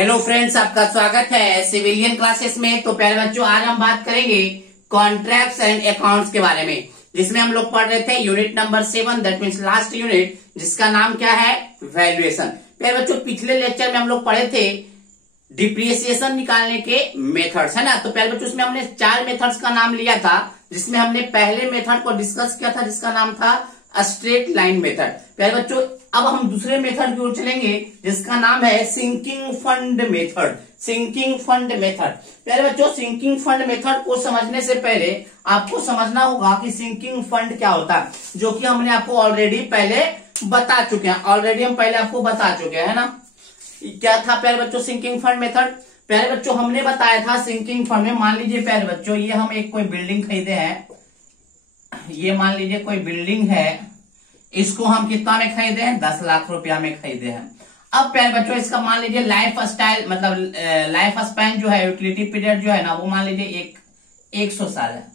Hello friends, आपका स्वागत है सिविलियन क्लासेस में। तो प्यारे बच्चों, आज हम बात करेंगे कॉन्ट्रैक्ट्स एंड अकाउंट्स के बारे में, जिसमें हम लोग पढ़ रहे थे unit number 7, that means last unit, जिसका नाम क्या है, वैल्यूएशन। प्यारे बच्चों, पिछले लेक्चर में हम लोग पढ़े थे डिप्रिसिएशन निकालने के मेथड्स, है ना। तो प्यारे बच्चों, उसमें हमने 4 मेथड्स का नाम लिया था, जिसमें हमने पहले मेथड को डिस्कस किया था, जिसका नाम था स्ट्रेट लाइन मेथड। प्यारे बच्चों, अब हम दूसरे मेथड की ओर चलेंगे, जिसका नाम है sinking fund method. Sinking fund method. प्यारे बच्चों, सिंकिंग फंड मेथड को समझने से पहले आपको समझना होगा कि सिंकिंग फंड क्या होता है, जो कि हमने आपको ऑलरेडी पहले बता चुके हैं। ऑलरेडी हम पहले आपको बता चुके हैं, है ना। क्या था प्यारे बच्चों सिंकिंग फंड मेथड? प्यारे बच्चों, हमने बताया था सिंकिंग फंड में, मान लीजिए प्यारे बच्चों, ये हम एक कोई बिल्डिंग खरीदे हैं, ये मान लीजिए कोई बिल्डिंग है, इसको हम कितना में खरीदे हैं, 10 लाख रुपया में खरीदे हैं। अब प्यारे बच्चों, इसका मान लीजिए लाइफ स्टाइल मतलब लाइफ स्पैन जो है, यूटिलिटी पीरियड जो है ना, वो मान लीजिए 100 साल है।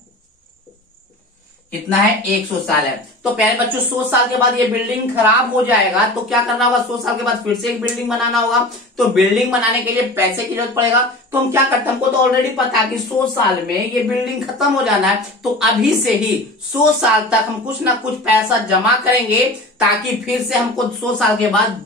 कितना है, 100 साल है। तो प्यारे बच्चों, 100 साल के बाद ये बिल्डिंग खराब हो जाएगा, तो क्या करना होगा, 100 साल के बाद फिर से एक बिल्डिंग बनाना होगा। तो बिल्डिंग बनाने के लिए पैसे की जरूरत पड़ेगा। तो हम क्या करते हैं, हमको तो ऑलरेडी पता है कि 100 साल में ये बिल्डिंग खत्म हो जाना है, तो अभी से ही 100 साल तक हम कुछ ना कुछ पैसा जमा करेंगे, ताकि फिर से हमको 100 साल के बाद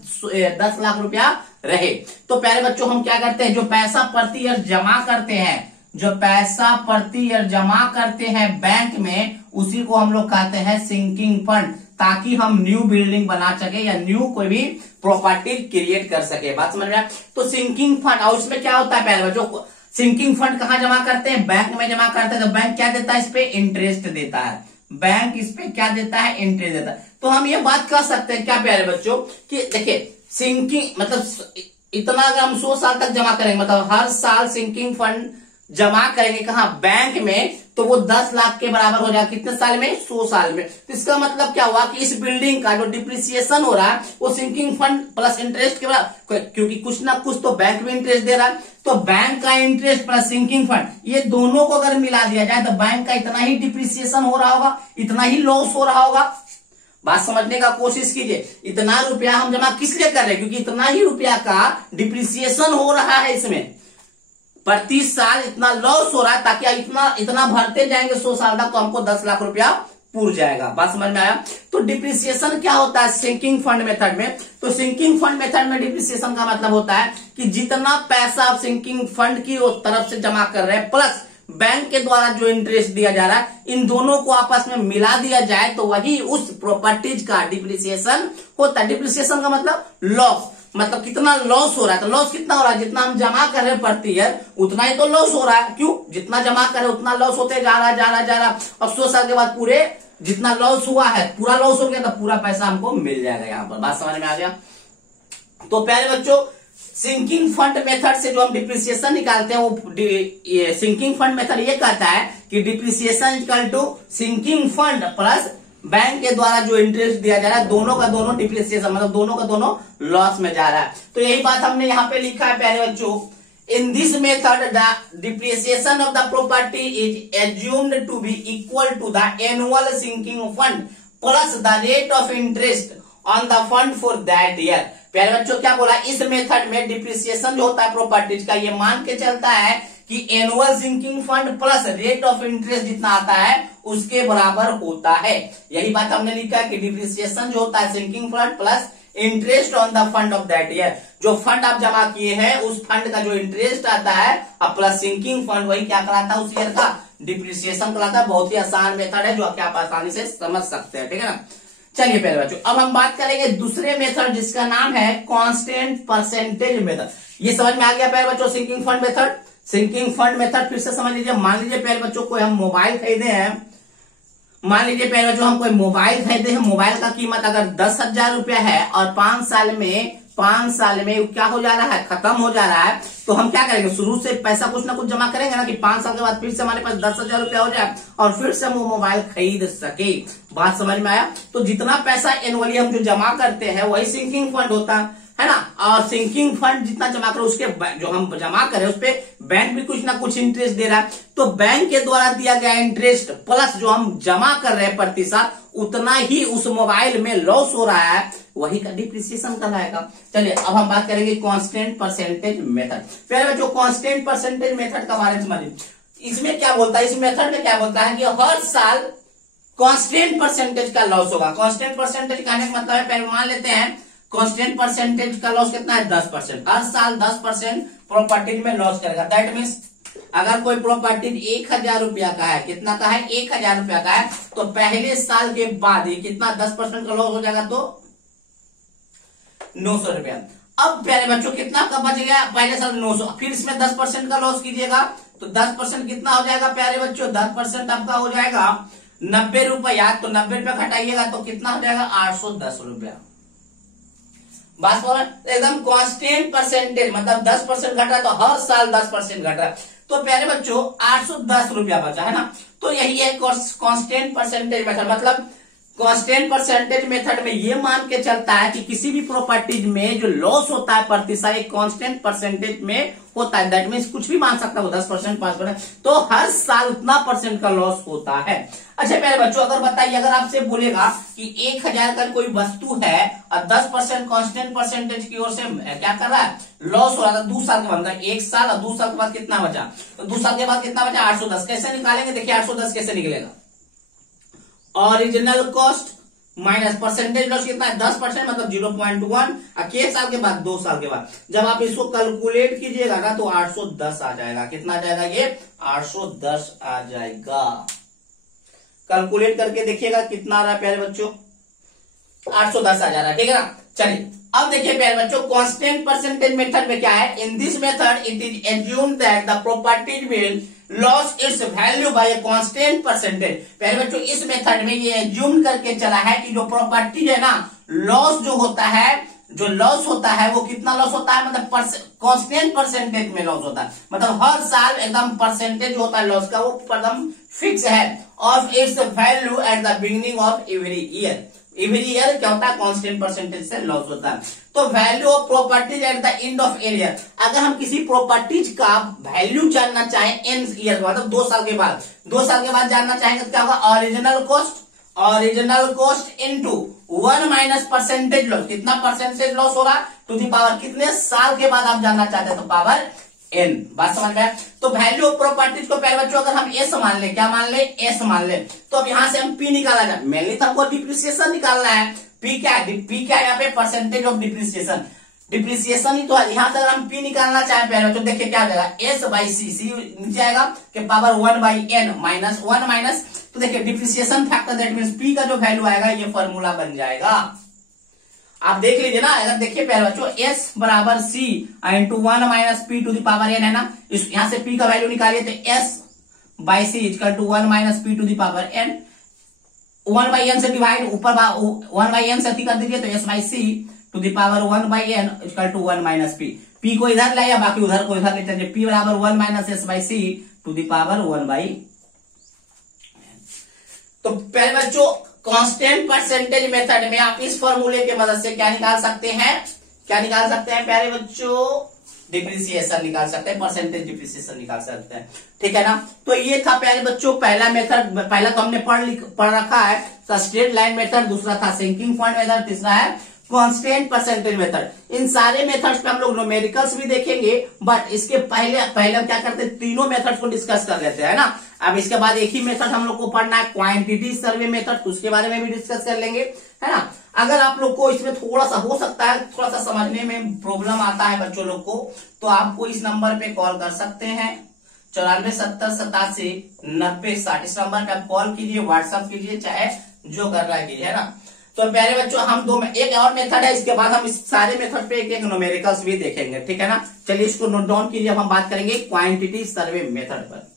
10 लाख रुपया रहे। तो प्यारे बच्चों, हम क्या करते हैं, जो पैसा प्रति ईयर जमा करते हैं, जो पैसा प्रति ईयर जमा करते हैं बैंक में, उसी को हम लोग कहते हैं सिंकिंग फंड, ताकि हम न्यू बिल्डिंग बना सके या न्यू कोई भी प्रॉपर्टी क्रिएट कर सके। बात समझ में आया? तो सिंकिंग फंड, और इसमें क्या होता है प्यारे बच्चों, सिंकिंग फंड कहाँ जमा करते हैं, बैंक में जमा करते हैं। तो बैंक क्या देता है, इस पे इंटरेस्ट देता है। बैंक इस पे क्या देता है, इंटरेस्ट देता है। तो हम ये बात कर सकते हैं क्या प्यारे बच्चों, कि देखिए सिंकिंग मतलब इतना अगर हम 100 साल तक जमा करेंगे, मतलब हर साल सिंकिंग फंड जमा करेंगे कहा, बैंक में, तो वो 10 लाख के बराबर हो जाएगा। कितने साल में, 100 साल में। तो इसका मतलब क्या हुआ कि इस बिल्डिंग का जो डिप्रिसिएशन हो रहा है, वो सिंकिंग फंड प्लस इंटरेस्ट के बराबर, क्योंकि कुछ ना कुछ तो बैंक में इंटरेस्ट दे रहा है। तो बैंक का इंटरेस्ट प्लस सिंकिंग फंड, ये दोनों को अगर मिला दिया जाए, तो बैंक का इतना ही डिप्रिसिएशन हो रहा होगा, इतना ही लॉस हो रहा होगा। बात समझने का कोशिश कीजिए। इतना रुपया हम जमा किस लिए कर रहे हैं, क्योंकि इतना ही रुपया का डिप्रिसिएशन हो रहा है, इसमें प्रति साल इतना लॉस हो रहा है, ताकि इतना भरते जाएंगे 100 साल तक, तो हमको 10 लाख रुपया पूर जाएगा। बात समझ में आया? तो डिप्रिसिएशन क्या होता है सिंकिंग फंड मेथड में? तो सिंकिंग फंड मेथड में डिप्रिसिएशन का मतलब होता है कि जितना पैसा आप सिंकिंग फंड की तरफ से जमा कर रहे हैं, प्लस बैंक के द्वारा जो इंटरेस्ट दिया जा रहा है, इन दोनों को आपस में मिला दिया जाए, तो वही उस प्रॉपर्टीज का डिप्रिसिएशन होता है। डिप्रिसिएशन का मतलब लॉस, मतलब कितना लॉस हो रहा है। तो लॉस कितना हो रहा है, जितना हम जमा कर रहे हैं प्रति ईयर, उतना ही तो लॉस हो रहा है। क्यों? जितना जमा कर रहे हैं उतना लॉस होते जा रहा। और 100 साल के बाद पूरे जितना लॉस हुआ है, पूरा लॉस हो गया, तो पूरा पैसा हमको मिल जाएगा। यहाँ पर बात समझ में आ गया? तो प्यारे बच्चों, सिंकिंग फंड मेथड से जो हम डिप्रिसिएशन निकालते हैं, वो सिंकिंग फंड मेथड ये कहता है कि depreciation equal to sinking fund plus bank के द्वारा जो इंटरेस्ट दिया जा रहा है, दोनों का दोनों डिप्रिसिएशन, मतलब दोनों का दोनों लॉस में जा रहा है। तो यही बात हमने यहाँ पे लिखा है प्यारे बच्चों, in this method the depreciation of the property is assumed to be equal to the annual sinking fund plus the rate of interest on the fund for that year. प्यारे बच्चों, क्या बोला, इस मेथड में डिप्रिसिएशन जो होता है properties का, ये मान के चलता है कि annual sinking fund plus rate of interest जितना आता है, उसके बराबर होता है। यही बात हमने लिखा है कि डिप्रिसिएशन जो होता है sinking fund plus interest on the fund of that year. जो फंड आप जमा किए हैं, उस फंड का जो इंटरेस्ट आता है, और प्लस सिंकिंग फंड, वही क्या कराता है, उस ईयर का डिप्रिसिएशन कराता है। बहुत ही आसान मेथड है, जो आप आसानी से समझ सकते हैं, ठीक है ना। चलिए प्यारे बच्चों, अब हम बात करेंगे दूसरे मेथड, जिसका नाम है कांस्टेंट परसेंटेज मेथड। ये समझ में आ गया प्यारे बच्चों sinking fund method? Sinking fund method फिर से समझ लीजिए। मान लीजिए प्यारे बच्चों, कोई हम मोबाइल खरीदे हैं, मान लीजिए प्यारे बच्चों हम कोई मोबाइल खरीदे हैं, मोबाइल का कीमत अगर 10,000 रुपया है, और 5 साल में क्या हो जा रहा है, खत्म हो जा रहा है, तो हम क्या करेंगे, शुरू से पैसा कुछ ना कुछ जमा करेंगे ना, कि 5 साल के बाद फिर से हमारे पास 10,000 रुपया हो जाए, और फिर से हम वो मोबाइल खरीद सके। बात समझ में आया? तो जितना पैसा एनुअली हम जो जमा करते हैं, वही सिंकिंग फंड होता है ना, और सिंकिंग फंड जितना जमा करो उसके जो हम जमा करें उस पे बैंक भी कुछ ना कुछ इंटरेस्ट दे रहा है, तो बैंक के द्वारा दिया गया इंटरेस्ट प्लस जो हम जमा कर रहे हैं प्रतिशत उतना ही उस मोबाइल में लॉस हो रहा है, वही का डिप्रिसिएशन कहलाएगा। चलिए अब हम बात करेंगे कांस्टेंट परसेंटेज मेथड। पहले जो कांस्टेंट परसेंटेज मेथड का बारे में समझिए, इसमें क्या बोलता है, इस मेथड में क्या बोलता है कि हर साल कांस्टेंट परसेंटेज का लॉस होगा। कांस्टेंट परसेंटेज कहने का मतलब है, पहले मान लेते हैं कांस्टेंट परसेंटेज का लॉस कितना है 10%, हर साल 10% प्रॉपर्टी में लॉस करेगा। दैट मीन्स अगर कोई प्रॉपर्टी 1,000 रुपया का है, कितना का है 1,000 रुपया का है, तो पहले साल के बाद ये कितना 10% का लॉस हो जाएगा तो 900 रुपया। अब प्यारे बच्चों कितना का बच गया, पहले साल 900, फिर इसमें 10% का लॉस कीजिएगा तो 10% कितना हो जाएगा प्यारे बच्चों, 10% आपका हो जाएगा 90 रुपया, तो 90 रुपया घटाइएगा तो कितना हो जाएगा 810 रुपया। बस बोला एकदम कांस्टेंट परसेंटेज, मतलब 10% घट रहा है तो हर साल 10% घट रहा है, तो प्यारे बच्चों 810 रुपया बचा है ना। तो यही है कांस्टेंट परसेंटेज मेथड। मतलब कांस्टेंट परसेंटेज मेथड में ये मान के चलता है कि किसी भी प्रॉपर्टीज में जो लॉस होता है प्रतिशत एक कांस्टेंट परसेंटेज में होता है। दैट मीन्स कुछ भी मान सकता है, 10%, 5%, तो हर साल उतना % का लॉस होता है। अच्छा प्यारे बच्चों अगर बताइए, अगर आपसे बोलेगा कि 1,000 का कोई वस्तु है और 10% कांस्टेंट परसेंटेज की ओर से क्या कर रहा है, लॉस हो रहा था 2 साल के बाद, मतलब 1 साल और 2 साल के बाद कितना बचा, तो 2 साल के बाद कितना बचा 810। कैसे निकालेंगे, देखिए 810 कैसे निकलेगा, original cost minus percentage loss कितना है 10%, मतलब 0.1, और के साल के बाद 2 साल के बाद जब आप इसको कैलकुलेट कीजिएगा ना तो 810 आ जाएगा। कितना आ जाएगा, ये 810 आ जाएगा। कैलकुलेट करके देखिएगा कितना आ रहा है प्यारे बच्चों, 810 आ जा रहा है, ठीक है ना। चलिए अब देखिए प्यारे बच्चों कांस्टेंट परसेंटेज मेथड में क्या है, इन this method it is assumed that the property will loss it's value by a constant percentage. प्यारे बच्चों इस मेथड में ये एज्यूम करके चला है कि जो प्रॉपर्टी है ना, लॉस जो होता है, जो लॉस होता है वो कितना लॉस होता है, मतलब कांस्टेंट परसेंटेज में लॉस होता है, मतलब हर साल एकदम परसेंटेज होता है लॉस का वो एकदम फिक्स है, of its value at the beginning of every year. Every year क्या होता है, कांस्टेंट परसेंटेज से लॉस होता है। तो value of properties at the end of an year, अगर हम किसी प्रॉपर्टीज का वैल्यू जानना चाहें एन ईयर मतलब 2 साल के बाद, 2 साल के बाद जानना चाहेंगे तो क्या होगा, original cost into 1 minus percentage loss, कितना परसेंटेज लॉस हो रहा टू द पावर, कितने साल के बाद आप जानना चाहते हैं तो पावर एन। बात समझ में आया। तो वैल्यू ऑफ प्रॉपर्टीज को पहले बच्चों अगर हम एस मान ले, क्या मान ले, एस मान ले, तो अब यहां से हम पी निकाला जाए, मेनली तो हमको डिप्रिसिएशन निकालना है। पी क्या है, पी क्या है यहाँ पे, परसेंटेज ऑफ डिप्रिसिएशन, डिप्रिसिएशन ही तो है। यहां से अगर हम पी निकालना चाहें पहले तो देखिए क्या हो जाएगा, एस बाई सी, सी नीचे आएगा कि power 1 by n minus 1 minus, तो देखिए depreciation factor that means P का जो वैल्यू आएगा ये फॉर्मूला बन जाएगा। आप देख लीजिए ना, अगर देखिए पहले बच्चों s बराबर c into 1 minus P to the power n है ना, इस यहां से p का वैल्यू निकालिए तो s by C equal to 1 minus P to the power n, 1 by n से डिवाइड, ऊपर 1 बाई एन से कर दीजिए तो s by C to the power 1 by n equal to 1 minus P, p को इधर लाया बाकी उधर को इधर लेते हैं, p बराबर 1 minus s by C to the power 1 by. तो पहले बच्चों कांस्टेंट परसेंटेज मेथड में आप इस फॉर्मूले की मदद से क्या निकाल सकते हैं, क्या निकाल सकते हैं प्यारे बच्चों, डिप्रिसिएशन निकाल सकते हैं, परसेंटेज डिप्रिसिएशन निकाल सकते हैं, ठीक है ना। तो ये था प्यारे बच्चों पहला मेथड, पहला तो हमने पढ़ रखा है स्ट्रेट लाइन मेथड, दूसरा था सिंकिंग फंड मेथड, तीसरा है कांस्टेंट परसेंटेज मेथड। इन सारे मेथड्स पे हम लोग न्यूमेरिकल्स भी देखेंगे, बट इसके पहले हम क्या करते हैं, तीनों मेथड्स को डिस्कस कर लेते हैं ना। अब इसके बाद एक ही मेथड हम लोग को पढ़ना है क्वांटिटी सर्वे मेथड, तो उसके बारे में भी डिस्कस कर लेंगे, है ना। अगर आप लोग को इसमें थोड़ा सा हो सकता है, थोड़ा सा समझने में प्रॉब्लम आता है बच्चों लोग को, तो आपको इस नंबर पे कॉल कर सकते हैं 9470879060। इस नंबर पे आप कॉल कीजिए, व्हाट्सएप कीजिए, चाहे जो कर रहा है कीजिए, है ना। तो प्यारे बच्चों हम एक और मेथड है, इसके बाद हम इस सारे मेथड पे एक न्यूमेरिकल्स भी देखेंगे, ठीक है ना। चलिए इसको नोट डाउन कीजिए, अब हम बात करेंगे क्वांटिटी सर्वे मेथड पर।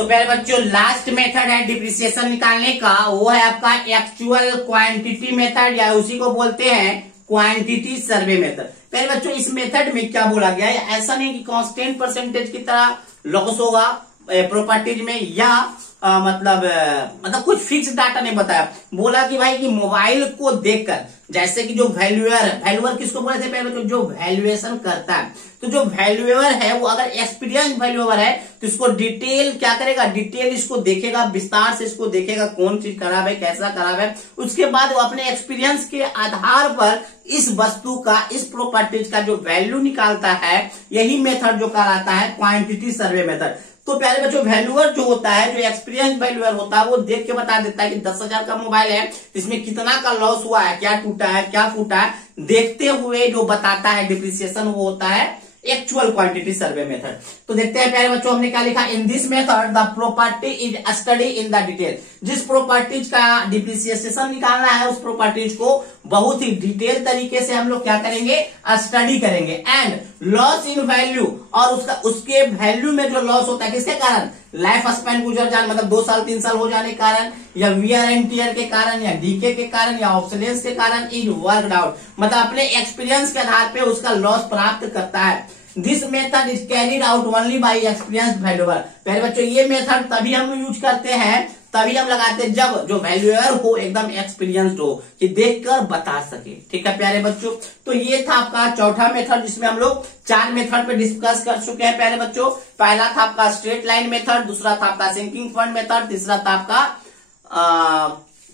तो पहले बच्चों लास्ट मेथड है डिप्रिसिएशन निकालने का, वो है आपका एक्चुअल क्वांटिटी मेथड, या उसी को बोलते हैं क्वांटिटी सर्वे मेथड। पहले बच्चों इस मेथड में क्या बोला गया है, ऐसा नहीं कि कांस्टेंट परसेंटेज की तरह लॉस होगा प्रॉपर्टीज में, या मतलब कुछ फिक्स डाटा नहीं बताया। बोला कि भाई कि मोबाइल को देखकर, जैसे कि जो वैल्यूअर किसको बोले थे पहले बच्चों, जो वैल्यूएशन करता है, तो जो वैल्यूअर है वो अगर एक्सपीरियंस वैल्यूअर है तो इसको डिटेल क्या करेगा, डिटेल इसको देखेगा, विस्तार से इसको देखेगा कौन चीज खराब है, कैसा खराब है। उसके बाद वो अपने एक्सपीरियंस के आधार पर इस वस्तु का, इस प्रॉपर्टीज का जो वैल्यू निकालता है, यही मेथड जो कहलाता है क्वांटिटी सर्वे मेथड। तो प्यारे बच्चों वैल्यूअर जो होता है, जो एक्सपीरियंस वैल्यूअर होता है, वो देख के बता देता है कि 10,000 का मोबाइल है, इसमें कितना का लॉस हुआ है, क्या टूटा है, क्या फूटा है, देखते हुए जो बताता है डिप्रिसिएशन, वो होता है एक्चुअल क्वांटिटी सर्वे मेथड। तो देखते हैं प्यारे बच्चों हमने क्या लिखा, इन this method the property is study in the detail. जिस प्रॉपर्टीज का डिप्रिसिएशन निकालना है, उस प्रॉपर्टीज को बहुत ही डिटेल तरीके से हम लोग क्या करेंगे, स्टडी करेंगे। एंड लॉस इन वैल्यू, और उसके वैल्यू में जो लॉस होता है किसके कारण, लाइफ स्पैन गुजर जाने, मतलब 2 साल 3 साल हो जाने के कारण, या वियर एंड टियर के कारण, या डीके के कारण, या ऑब्सोलेंस के कारण, इज वर्कड आउट, मतलब अपने एक्सपीरियंस के आधार पे उसका लॉस प्राप्त करता है। This method is carried out only by experience valuer. पहले बच्चों ये मेथड तभी हम यूज करते हैं, तभी हम लगाते हैं जब जो वैल्यूअर हो एकदम एक्सपीरियंस्ड हो, कि देखकर बता सके। ठीक है प्यारे बच्चों, तो ये था आपका चौथा मेथड, जिसमें हम लोग 4 मेथड पे डिस्कस कर चुके हैं प्यारे बच्चों। पहला था आपका स्ट्रेट लाइन मेथड, दूसरा था आपका सिंकिंग फंड मेथड, तीसरा था आपका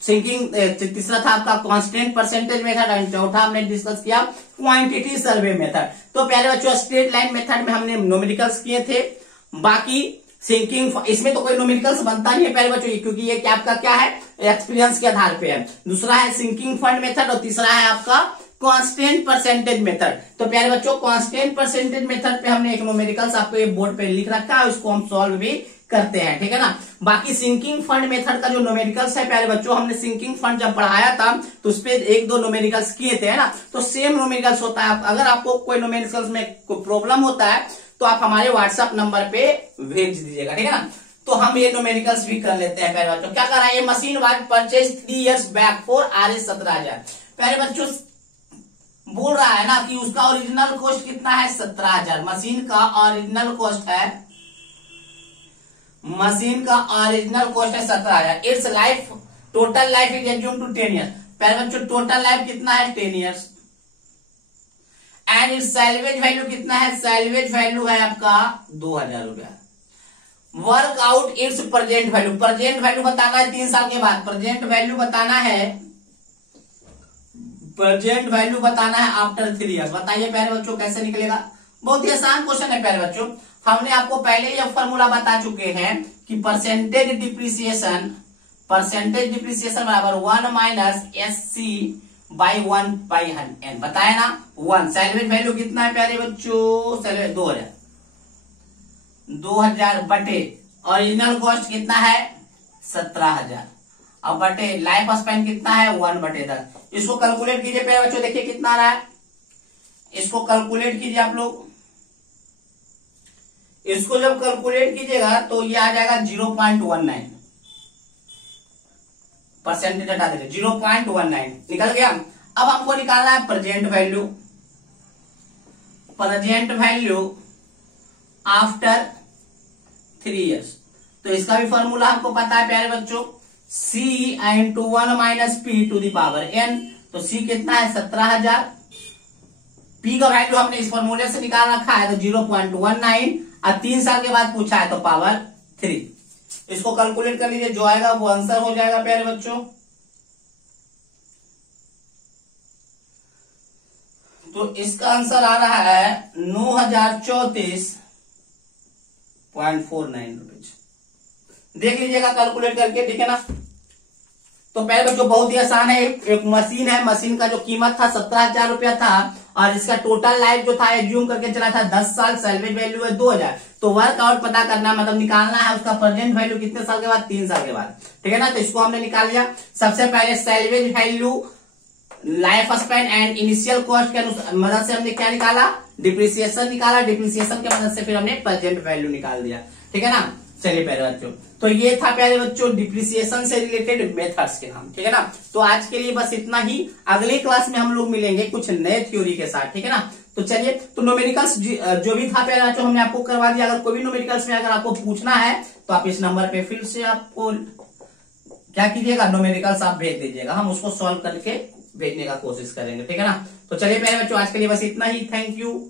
तीसरा था आपका कांस्टेंट परसेंटेज मेथड, एंड चौथा हमने डिस्कस किया क्वांटिटी सर्वे मेथड। तो प्यारे बच्चों स्ट्रेट लाइन मेथड में हमने न्यूमेरिकल्स किए थे, बाकी सिंकिंग इसमें तो कोई न्यूमेरिकल्स बनता नहीं है प्यारे बच्चों, क्योंकि ये क्या आपका क्या है, एक्सपीरियंस के आधार पे है। दूसरा है सिंकिंग फंड मेथड, और तीसरा है आपका कांस्टेंट परसेंटेज मेथड। तो प्यारे बच्चों कांस्टेंट परसेंटेज मेथड पे हमने एक न्यूमेरिकल्स आपको ये बोर्ड पे लिख रखा है, उसको हम सॉल्व भी करते हैं, ठीक है ना। बाकी सिंकिंग फंड मेथड का जो न्यूमेरिकल्स है प्यारे बच्चों, हमने सिंकिंग फंड जब पढ़ाया था तो उस पे 1-2 न्यूमेरिकल्स किए थे, है ना। तो सेम न्यूमेरिकल्स होता है, अगर आपको कोई न्यूमेरिकल्स में कोई प्रॉब्लम होता है तो आप हमारे व्हाट्सएप नंबर पे भेज दीजिएगा, ठीक है ना। तो हम ये न्यूमेरिकल्स भी कर लेते हैं प्यारे बच्चों। क्या कर रहा है, ये machine was purchase 3 years back for Rs 17,000। प्यारे बच्चों बोल रहा है ना कि उसका ओरिजिनल कॉस्ट कितना है, 17,000। मशीन का ओरिजिनल कॉस्ट है, मशीन का ओरिजिनल कॉस्ट है 17,000। It's life, total life is assume to 10 years। पहले बच्चों टोटल लाइफ कितना है, 10 years। And it's salvage value कितना है, सैल्वेज वैल्यू है आपका 2,000 रुपया। Work out it's present value, present value बताना है 3 साल के बाद, प्रेजेंट वैल्यू बताना है, प्रेजेंट वैल्यू बताना है आफ्टर 3 years। बताइए प्यारे बच्चों कैसे निकलेगा, बहुत ही आसान क्वेश्चन है प्यारे बच्चों। हमने आपको पहले यह फॉर्मूला बता चुके हैं कि परसेंटेज डिप्रिसिएशन बराबर 1 माइनस SC बाई 1/100। बताया ना 1। सैलवेज वैल्यू कितना है प्यारे बच्चों, सैलवेज 2000 बटे ओरिजिनल कॉस्ट कितना है 17,000, अब बटे लाइफ स्पैन कितना है 1/10। इसको कैलकुलेट कीजिए प्यारे बच्चों, देखिए कितना आ रहा है, इसको कैलकुलेट कीजिए आप लोग। इसको जब कैलकुलेट कीजिएगा तो ये आ जाएगा 0.19 परसेंटेज, हटा दीजिए 0.19 निकल गया। अब हमको निकालना है present value, present value after 3 years। तो इसका भी फॉर्मूला आपको पता है प्यारे बच्चों, C into 1 minus P to the power n। तो C कितना है 17,000, P का वैल्यू हमने इस फॉर्मूले से निकाल रखा है तो 0.19, और 3 साल के बाद पूछा है तो पावर 3। इसको कैलकुलेट कर लीजिए, जो आएगा वो आंसर हो जाएगा प्यारे बच्चों। तो इसका आंसर आ रहा है 9,034.49 रुपीज। देख लीजिएगा कैलकुलेट करके, ठीक है ना। तो पहले बच्चों बहुत ही आसान है, एक मशीन है, मशीन का जो कीमत था 17,000 रुपया था, और इसका टोटल लाइफ जो था एज्यूम करके चला था 10 साल, सैलवेज वैल्यू है 2,000। तो वर्क आउट पता करना मतलब निकालना है उसका प्रेजेंट वैल्यू कितने साल के बाद, 3 साल के बाद, ठीक है ना। तो इसको हमने निकाल लिया। सबसे पहले salvage value, life span and initial cost के मदद से हमने क्या निकाला, डिप्रिसिएशन निकाला। डिप्रिसिएशन के मदद से फिर हमने प्रेजेंट वैल्यू निकाल दिया। ठीक है ना। चलिए प्यारे बच्चों, तो ये था प्यारे बच्चों डिप्रिसिएशन से रिलेटेड मेथड्स के नाम, ठीक है ना। तो आज के लिए बस इतना ही, अगली क्लास में हम लोग मिलेंगे कुछ नए थ्योरी के साथ, ठीक है ना। तो चलिए, तो न्यूमेरिकल्स जो भी था प्यारे बच्चों हमने आपको करवा दिया। अगर कोई भी न्यूमेरिकल्स में अगर आपको पूछना है तो आप इस नंबर पे फिर से आपको क्या कीजिएगा, न्यूमेरिकल्स आप भेज दीजिएगा, हम उसको सॉल्व करके भेजने का कोशिश करेंगे, ठीक है ना। तो चलिए प्यारे बच्चों, आज के लिए बस इतना ही। Thank you.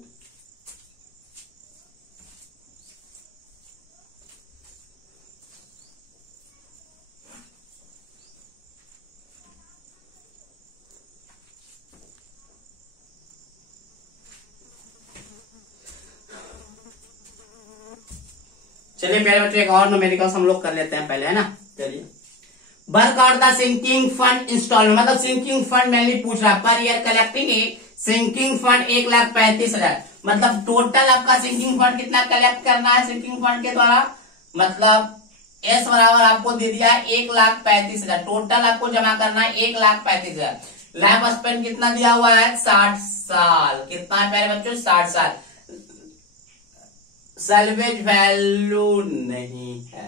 चलिए प्यारे बच्चों, एक और न्यूमेरिकल्स हम लोग कर लेते हैं पहले, है ना। चलिए, work out the sinking fund instalment, मतलब सिंकिंग फंड मेनली पूछ रहा है, per year collecting a sinking fund 1,35,000, मतलब टोटल आपका सिंकिंग फंड कितना कलेक्ट करना है सिंकिंग फंड के द्वारा, मतलब एस बराबर आपको दे दिया है 1,35,000, टोटल आपको जमा करना है 1,35,000। लाइफ स्पेन कितना दिया हुआ है, 60 साल। कितना है प्यारे बच्चों, 60 साल। सैल्वेज वैल्यू नहीं है।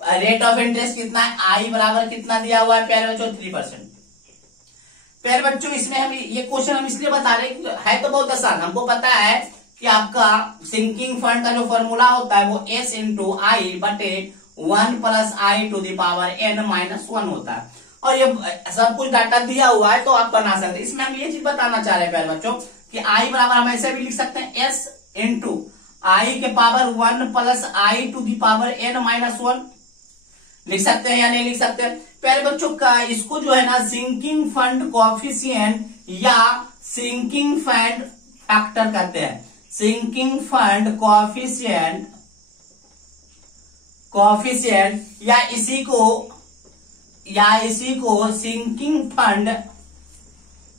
रेट ऑफ इंटरेस्ट कितना है, आई बराबर कितना दिया हुआ है प्यारे बच्चों, 3%। प्यारे बच्चों, इसमें हम ये क्वेश्चन हम इसलिए बता रहे हैं, है तो बहुत आसान, हमको पता है कि आपका सिंकिंग फंड का जो फॉर्मूला होता है वो S इंटू आई बटे 1 plus I to the power n-1 होता है। और ये सब कुछ डाटा दिया हुआ है तो आप बना सकते हैं। इसमें हम ये चीज बताना चाह रहे हैं प्यारे बच्चों कि आई बराबर हम ऐसे भी लिख सकते हैं, S इंटू आई के power 1 plus I to the power n-1 लिख सकते हैं या नहीं लिख सकते हैं प्यारे बच्चों का। इसको जो है ना सिंकिंग फंड कोएफिशिएंट या सिंकिंग फंड फैक्टर कहते हैं। सिंकिंग फंड कोएफिशिएंट या इसी को सिंकिंग फंड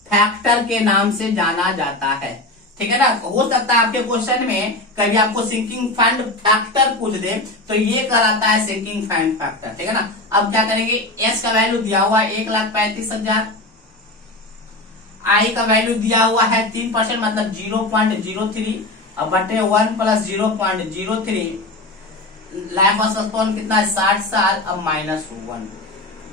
फैक्टर के नाम से जाना जाता है, ठीक है ना। हो सकता है आपके क्वेश्चन में कभी आपको सिंकिंग फंड फैक्टर पूछ दे तो ये कहलाता है सिंकिंग फंड फैक्टर, ठीक है ना। अब क्या करेंगे, एस का वैल्यू दिया हुआ है 1,35,000, आई का वैल्यू दिया हुआ है 3% मतलब 0.03 अब बटे 1 प्लस 0.03, लाइफ स्पेन कितना है 60 साल, अब -1।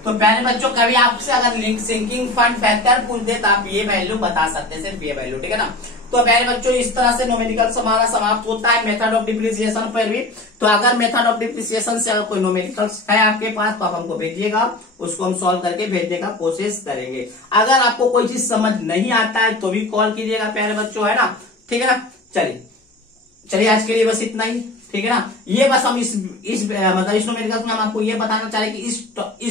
तो प्यारे बच्चों कभी आपसे अगर सिंकिंग फंड फैक्टर पूछ दे तो आप ये वैल्यू बता सकते हैं, सिर्फ ये वैल्यू, ठीक है ना। तो प्यारे बच्चों इस तरह से न्यूमेरिकल्स हमारा समाप्त होता है मेथड ऑफ डिप्रिसिएशन पर भी। तो अगर मेथड ऑफ डिप्रिसिएशन से अगर कोई न्यूमेरिकल्स है आपके पास तो आप हमको भेजिएगा, उसको हम सॉल्व करके भेजने का कोशिश करेंगे। अगर आपको कोई चीज समझ नहीं आता है तो भी कॉल कीजिएगा प्यारे बच्चों, है ना, ठीक है ना। चलिए आज के लिए बस इतना ही, ठीक है ना। ये बस हम इस मतलब इस न्यूमेरिकल्स में हम आपको ये बताना चाह रहे हैं कि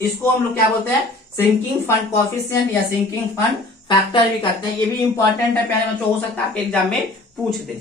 इसको हम लोग क्या बोलते हैं, सिंकिंग फंड कोएफिशिएंट या सिंकिंग फंड फैक्टर भी करते हैं। ये भी इंपॉर्टेंट है प्यारे बच्चों, हो सकता है आपके एग्जाम में पूछ दे।